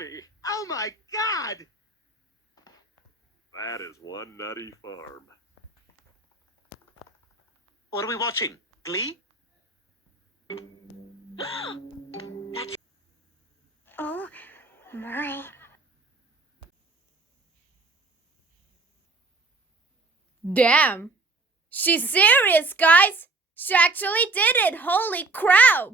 me. Oh my God! That is one nutty farm. What are we watching? Glee? Oh my. Damn. She's serious, guys. She actually did it. Holy crap.